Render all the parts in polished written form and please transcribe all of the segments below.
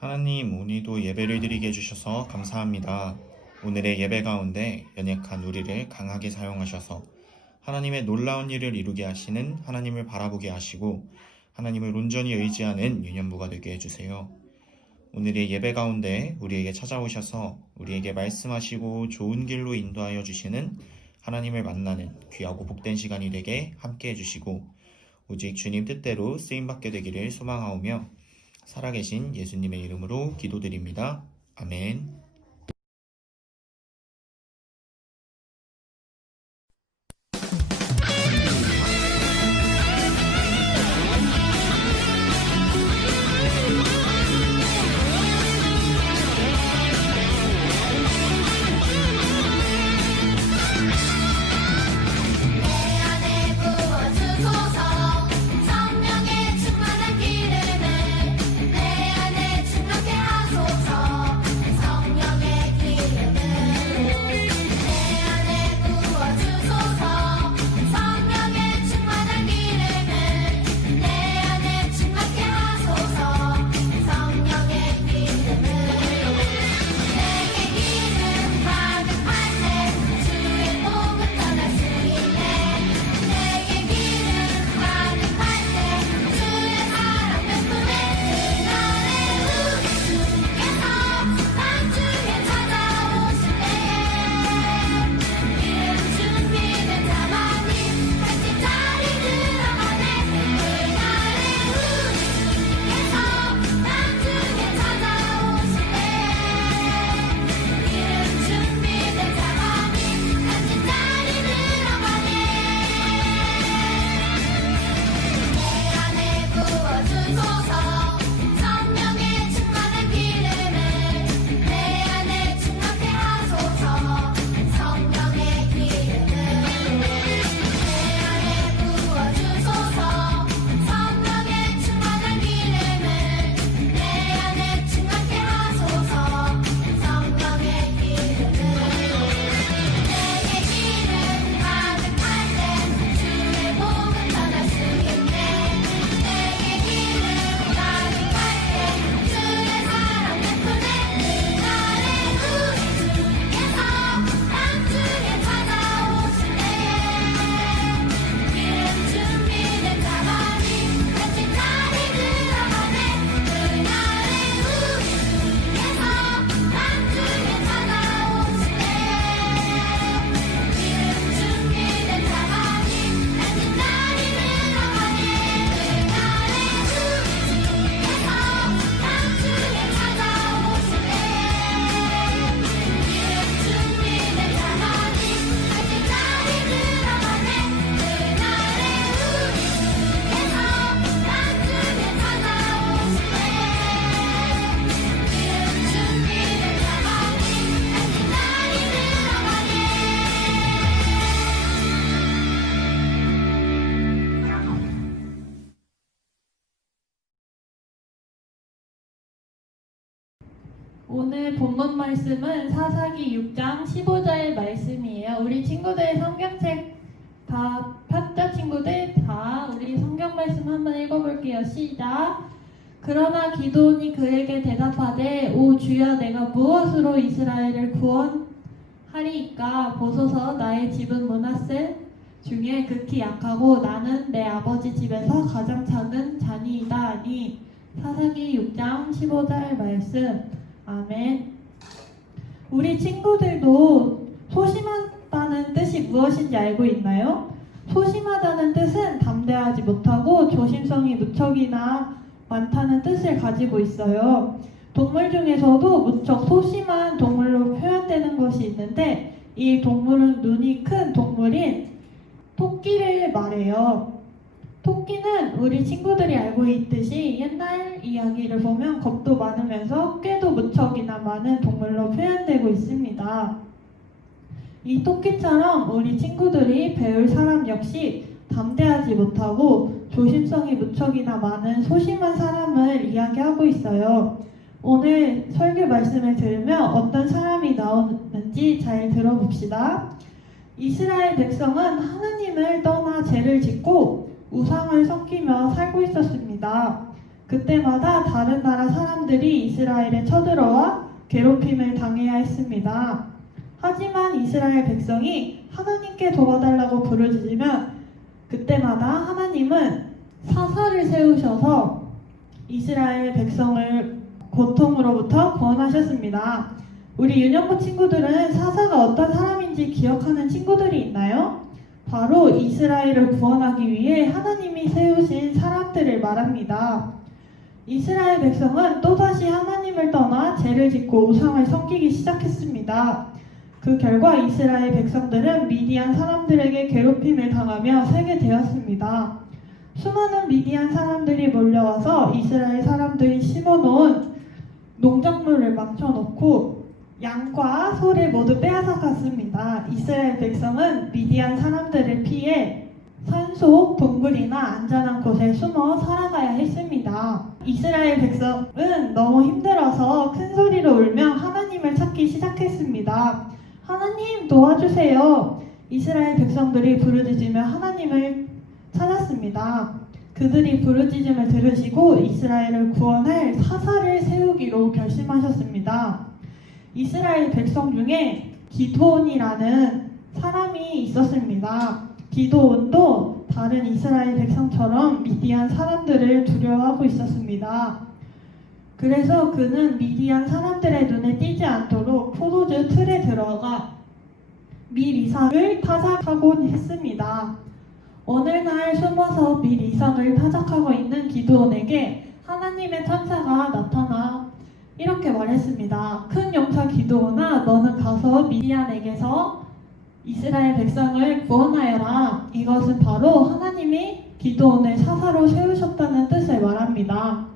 하나님, 오늘도 예배를 드리게 해주셔서 감사합니다. 오늘의 예배 가운데 연약한 우리를 강하게 사용하셔서 하나님의 놀라운 일을 이루게 하시는 하나님을 바라보게 하시고 하나님을 온전히 의지하는 유년부가 되게 해주세요. 오늘의 예배 가운데 우리에게 찾아오셔서 우리에게 말씀하시고 좋은 길로 인도하여 주시는 하나님을 만나는 귀하고 복된 시간이 되게 함께 해주시고 오직 주님 뜻대로 쓰임받게 되기를 소망하오며 살아계신 예수님의 이름으로 기도드립니다. 아멘. 오늘 본문 말씀은 사사기 6장 15절 말씀이에요. 우리 친구들 성경책 다 폈죠? 친구들 다 우리 성경 말씀 한번 읽어볼게요. 시작. 그러나 기드온이 그에게 대답하되 오 주여 내가 무엇으로 이스라엘을 구원하리이까 보소서 나의 집은 므낫세 중에 극히 약하고 나는 내 아버지 집에서 가장 작은 자니이다 하니 사사기 6장 15절 말씀. 아멘. 우리 친구들도 소심하다는 뜻이 무엇인지 알고 있나요? 소심하다는 뜻은 담대하지 못하고 조심성이 무척이나 많다는 뜻을 가지고 있어요. 동물 중에서도 무척 소심한 동물로 표현되는 것이 있는데 이 동물은 눈이 큰 동물인 토끼를 말해요. 토끼는 우리 친구들이 알고 있듯이 옛날 이야기를 보면 겁도 많으면서 꾀도 무척이나 많은 동물로 표현되고 있습니다. 이 토끼처럼 우리 친구들이 배울 사람 역시 담대하지 못하고 조심성이 무척이나 많은 소심한 사람을 이야기하고 있어요. 오늘 설교 말씀을 들으면 어떤 사람이 나오는지 잘 들어봅시다. 이스라엘 백성은 하나님을 떠나 죄를 짓고 우상을 섬기며 살고 있었습니다. 그때마다 다른 나라 사람들이 이스라엘에 쳐들어와 괴롭힘을 당해야 했습니다. 하지만 이스라엘 백성이 하나님께 도와달라고 부르짖으면 그때마다 하나님은 사사를 세우셔서 이스라엘 백성을 고통으로부터 구원하셨습니다. 우리 윤영부 친구들은 사사가 어떤 사람인지 기억하는 친구들이 있나요? 바로 이스라엘을 구원하기 위해 하나님이 세우신 사람들을 말합니다. 이스라엘 백성은 또다시 하나님을 떠나 죄를 짓고 우상을 섬기기 시작했습니다. 그 결과 이스라엘 백성들은 미디안 사람들에게 괴롭힘을 당하며 살게 되었습니다. 수많은 미디안 사람들이 몰려와서 이스라엘 사람들이 심어놓은 농작물을 망쳐놓고 양과 소를 모두 빼앗아 갔습니다. 이스라엘 백성은 미디안 사람들을 피해 산속, 동굴이나 안전한 곳에 숨어 살아가야 했습니다. 이스라엘 백성은 너무 힘들어서 큰 소리로 울며 하나님을 찾기 시작했습니다. 하나님 도와주세요. 이스라엘 백성들이 부르짖으며 하나님을 찾았습니다. 그들이 부르짖음을 들으시고 이스라엘을 구원할 사사를 세우기로 결심하셨습니다. 이스라엘 백성 중에 기드온이라는 사람이 있었습니다. 기드온도 다른 이스라엘 백성처럼 미디안 사람들을 두려워하고 있었습니다. 그래서 그는 미디안 사람들의 눈에 띄지 않도록 포도주 틀에 들어가 밀 이삭을 타작하곤 했습니다. 어느 날 숨어서 밀 이삭을 타작하고 있는 기드온에게 하나님의 천사가 나타나 이렇게 말했습니다. 큰 용사 기드온아, 너는 가서 미디안에게서 이스라엘 백성을 구원하여라. 이것은 바로 하나님이 기드온을 사사로 세우셨다는 뜻을 말합니다.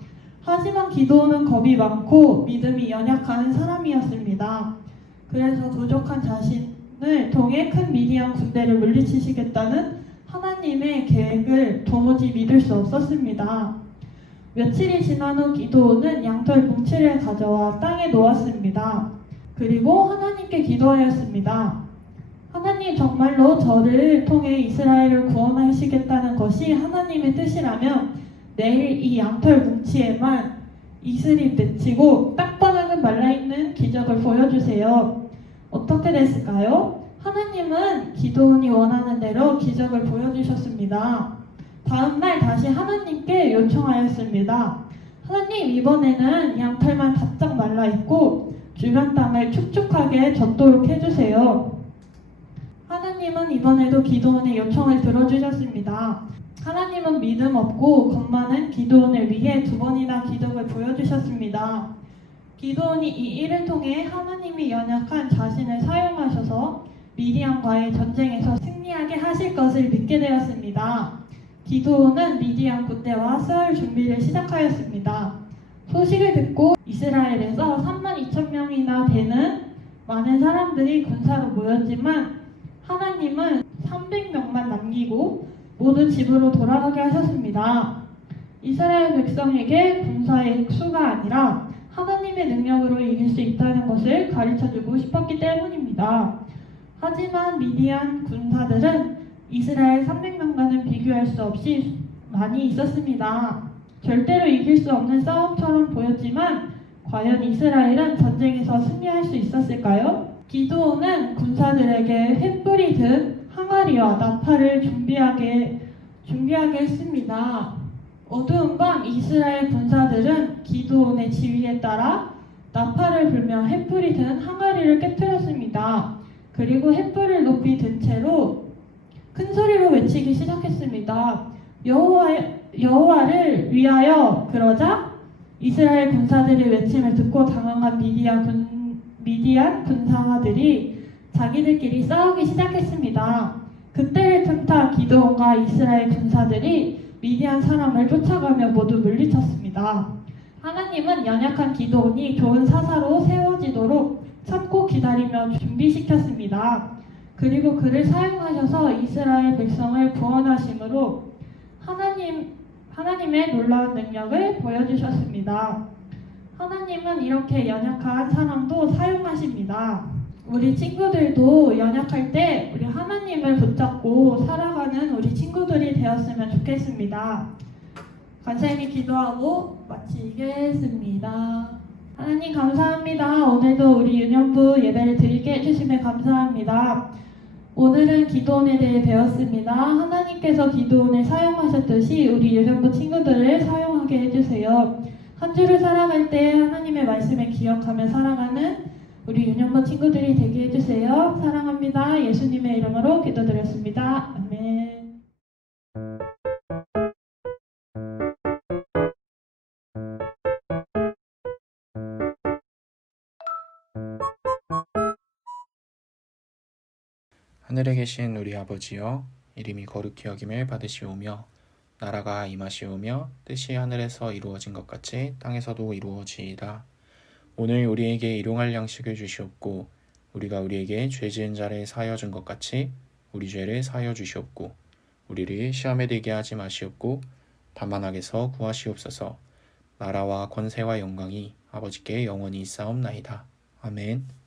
하지만 기드온은 겁이 많고 믿음이 연약한 사람이었습니다. 그래서 부족한 자신을 통해 큰 미디안 군대를 물리치시겠다는 하나님의 계획을 도무지 믿을 수 없었습니다. 며칠이 지난 후 기드온은 양털 뭉치를 가져와 땅에 놓았습니다. 그리고 하나님께 기도하였습니다. 하나님, 정말로 저를 통해 이스라엘을 구원하시겠다는 것이 하나님의 뜻이라면 내일 이 양털 뭉치에만 이슬이 맺히고 땅바닥은 말라있는 기적을 보여주세요. 어떻게 됐을까요? 하나님은 기드온이 원하는 대로 기적을 보여주셨습니다. 다음날 다시 하나님께 요청하였습니다. 하나님, 이번에는 양털만 바짝 말라있고 주변 땅을 축축하게 젖도록 해주세요. 하나님은 이번에도 기드온의 요청을 들어주셨습니다. 하나님은 믿음 없고 겁 많은 기드온을 위해 두 번이나 기적을 보여주셨습니다. 기드온이 이 일을 통해 하나님이 연약한 자신을 사용하셔서 미디안과의 전쟁에서 승리하게 하실 것을 믿게 되었습니다. 기드온은 미디안 군대와 싸울 준비를 시작하였습니다. 소식을 듣고 이스라엘에서 32,000명이나 되는 많은 사람들이 군사로 모였지만 하나님은 300명만 남기고 모두 집으로 돌아가게 하셨습니다. 이스라엘 백성에게 군사의 수가 아니라 하나님의 능력으로 이길 수 있다는 것을 가르쳐주고 싶었기 때문입니다. 하지만 미디안 군사들은 이스라엘 300명과는 비교할 수 없이 많이 있었습니다. 절대로 이길 수 없는 싸움처럼 보였지만 과연 이스라엘은 전쟁에서 승리할 수 있었을까요? 기드온은 군사들에게 횃불이 든 항아리와 나팔을 준비하게 했습니다. 어두운 밤 이스라엘 군사들은 기드온의 지휘에 따라 나팔을 불며 횃불이 든 항아리를 깨뜨렸습니다. 그리고 횃불을 높이 든 채로 큰 소리로 외치기 시작했습니다. 여호와를 위하여. 그러자 이스라엘 군사들의 외침을 듣고 당황한 미디안 군사들이 자기들끼리 싸우기 시작했습니다. 그때를 틈타 기드온과 이스라엘 군사들이 미디안 사람을 쫓아가며 모두 물리쳤습니다. 하나님은 연약한 기드온이 좋은 사사로 세워지도록 참고 기다리며 준비시켰습니다. 그리고 그를 사용하셔서 이스라엘 백성을 구원하심으로 하나님의 놀라운 능력을 보여주셨습니다. 하나님은 이렇게 연약한 사람도 사용하십니다. 우리 친구들도 연약할 때 우리 하나님을 붙잡고 살아가는 우리 친구들이 되었으면 좋겠습니다. 간절히 기도하고 마치겠습니다. 하나님 감사합니다. 오늘도 우리 유년부 예배를 드리게 해주심에 감사합니다. 오늘은 기도원에 대해 배웠습니다. 하나님께서 기도원을 사용하셨듯이 우리 유년부 친구들을 사용하게 해주세요. 한 주를 살아갈 때 하나님의 말씀을 기억하며 살아가는 우리 유년부 친구들이 되게 해주세요. 사랑합니다. 예수님의 이름으로 기도드렸습니다. 아멘. 하늘에 계신 우리 아버지여, 이름이 거룩히 여김을 받으시오며 나라가 임하시오며 뜻이 하늘에서 이루어진 것 같이 땅에서도 이루어지이다. 오늘 우리에게 일용할 양식을 주시옵고 우리가 우리에게 죄 지은 자를 사하여 준 것 같이 우리 죄를 사하여 주시옵고 우리를 시험에 들게 하지 마시옵고 다만 악에서 구하시옵소서. 나라와 권세와 영광이 아버지께 영원히 있사옵나이다. 아멘.